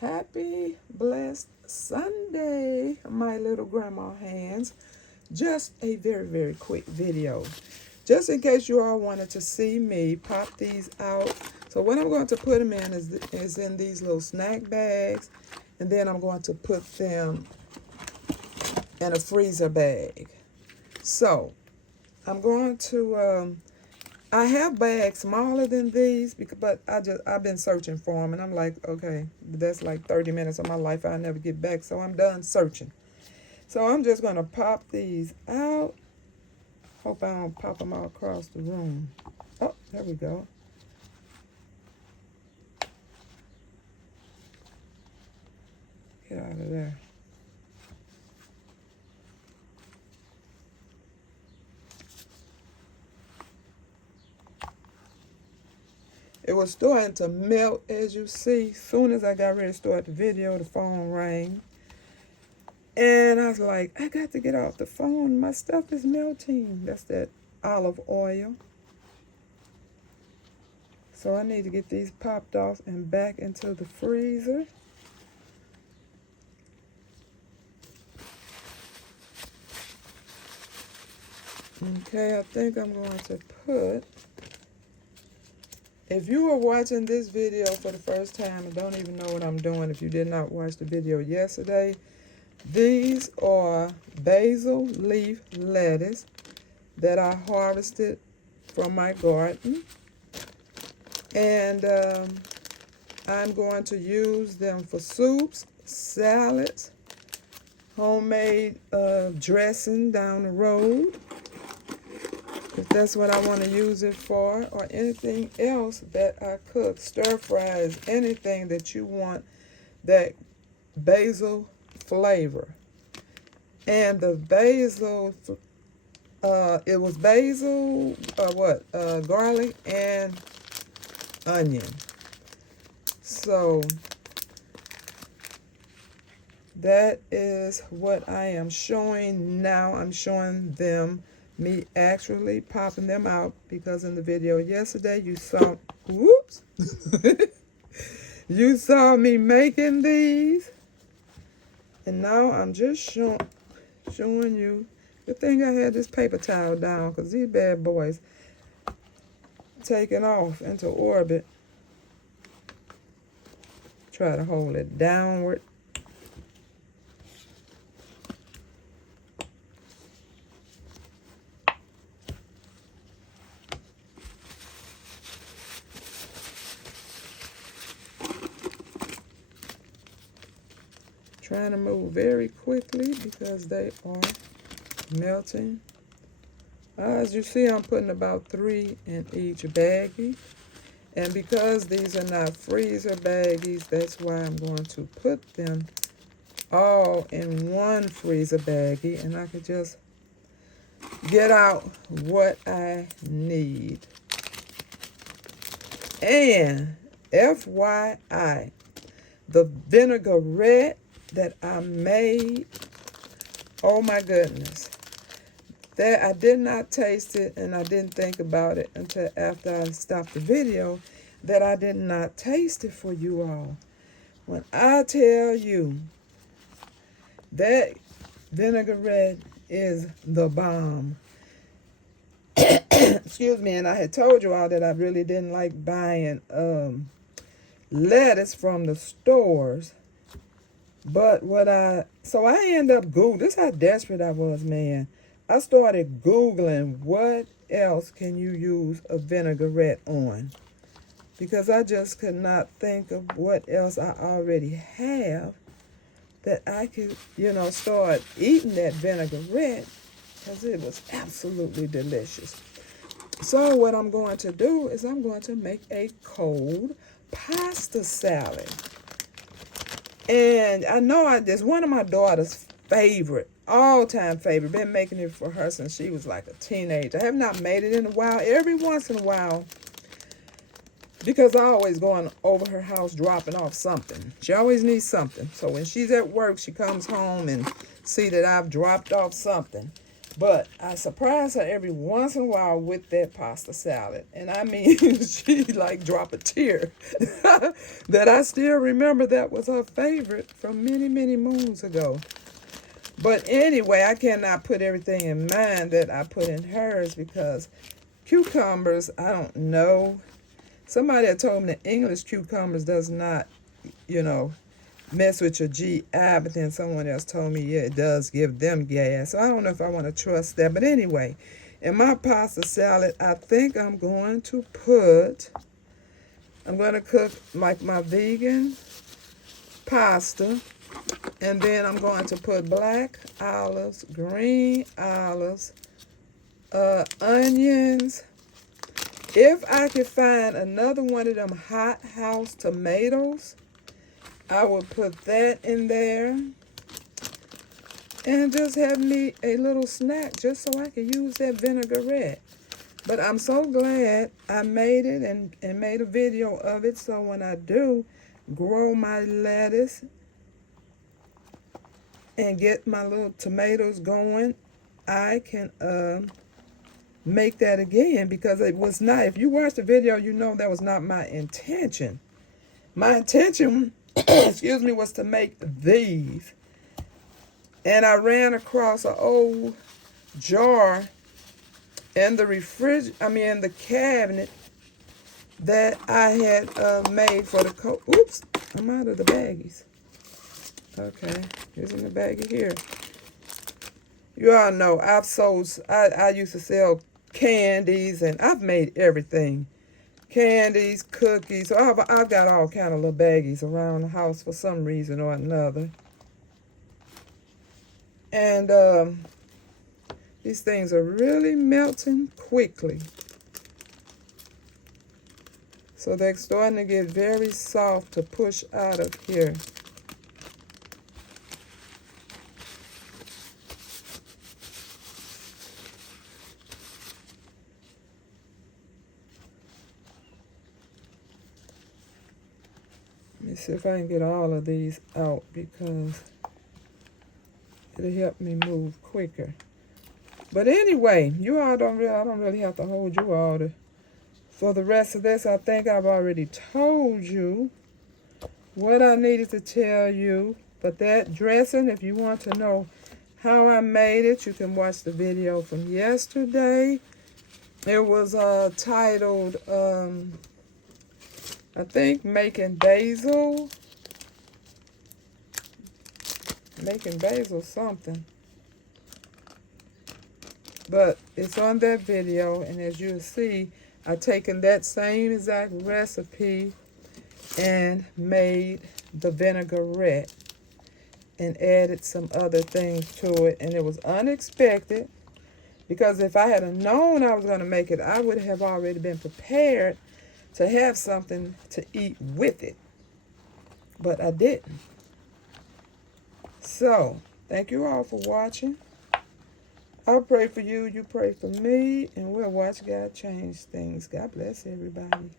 Happy blessed Sunday, my little grandma hands. Just a very quick video. Just in case you all wanted to see me pop these out. So what I'm going to put them in is in these little snack bags. And then I'm going to put them in a freezer bag. So I'm going to I have bags smaller than these, but I've been searching for them, and I'm like, okay, that's like 30 minutes of my life I'll never get back, so I'm done searching. So I'm just gonna pop these out. Hope I don't pop them all across the room. Oh, there we go. Get out of there. It was starting to melt, as you see. Soon as I got ready to start the video, the phone rang. And I was like, I got to get off the phone. My stuff is melting. That's that olive oil. So I need to get these popped off and back into the freezer. Okay, I think I'm going to put... If you are watching this video for the first time and don't even know what I'm doing, if you did not watch the video yesterday, these are basil leaf lettuce that I harvested from my garden. And I'm going to use them for soups, salads, homemade dressing down the road, if that's what I want to use it for, or anything else that I cook. Stir fries, anything that you want that basil flavor. And the basil, it was basil, garlic and onion. So that is what I am showing now. I'm showing them me actually popping them out, because in the video yesterday you saw, whoops, you saw me making these, and now I'm just showing you. Good thing I had this paper towel down, because these bad boys taking off into orbit. Try to hold it downward. Trying to move very quickly because they are melting. As you see, I'm putting about 3 in each baggie. And because these are not freezer baggies, that's why I'm going to put them all in one freezer baggie, and I could just get out what I need. And FYI, the vinaigrette that I made, oh my goodness, that I did not taste it, and I didn't think about it until after I stopped the video, that I did not taste it for you all. When I tell you that vinaigrette is the bomb. Excuse me, and I had told you all that I really didn't like buying lettuce from the stores. But so I end up Googling. This is how desperate I was, man. I started Googling what else can you use a vinaigrette on, because I just could not think of what else I already have that I could, start eating that vinaigrette, because it was absolutely delicious. So what I'm going to do is I'm going to make a cold pasta salad. And I know it's one of my daughter's favorite, all-time favorite. Been making it for her since she was like a teenager. I have not made it in a while. Every once in a while, because I always going over her house dropping off something. She always needs something. So when she's at work, she comes home and see that I've dropped off something. But I surprise her every once in a while with that pasta salad. And I mean, she like drop a tear that I still remember that was her favorite from many, many moons ago. But anyway, I cannot put everything in mine that I put in hers because cucumbers, I don't know. Somebody had told me that English cucumbers does not, you know, mess with your GI, but then someone else told me, yeah, it does give them gas. So I don't know if I want to trust that. But anyway, in my pasta salad, I think I'm going to cook like my vegan pasta. And then I'm going to put black olives, green olives, onions. If I could find another one of them hot house tomatoes, I would put that in there. And just have me a little snack just so I can use that vinaigrette. But I'm so glad I made it and made a video of it. So when I do grow my lettuce and get my little tomatoes going, I can make that again, because it was not, if you watch the video, you know that was not my intention. My intention, excuse me, was to make these. And I ran across an old jar in the in the cabinet that I had made for the oops, I'm out of the baggies. Okay, here's in the baggie here. You all know I used to sell candies, and I've made everything. Candies, cookies. So I've got all kind of little baggies around the house for some reason or another. And these things are really melting quickly. So they're starting to get very soft to push out of here. Let me see if I can get all of these out, because it'll help me move quicker. But anyway, I don't really have to hold you all for the rest of this. I think I've already told you what I needed to tell you. But that dressing, if you want to know how I made it, you can watch the video from yesterday. It was titled, I think, Making Basil something. But it's on that video, and as you'll see, I've taken that same exact recipe and made the vinaigrette and added some other things to it. And it was unexpected, because if I had known I was going to make it, I would have already been prepared to have something to eat with it. But I didn't. So, thank you all for watching. I'll pray for you, you pray for me, and we'll watch God change things. God bless everybody.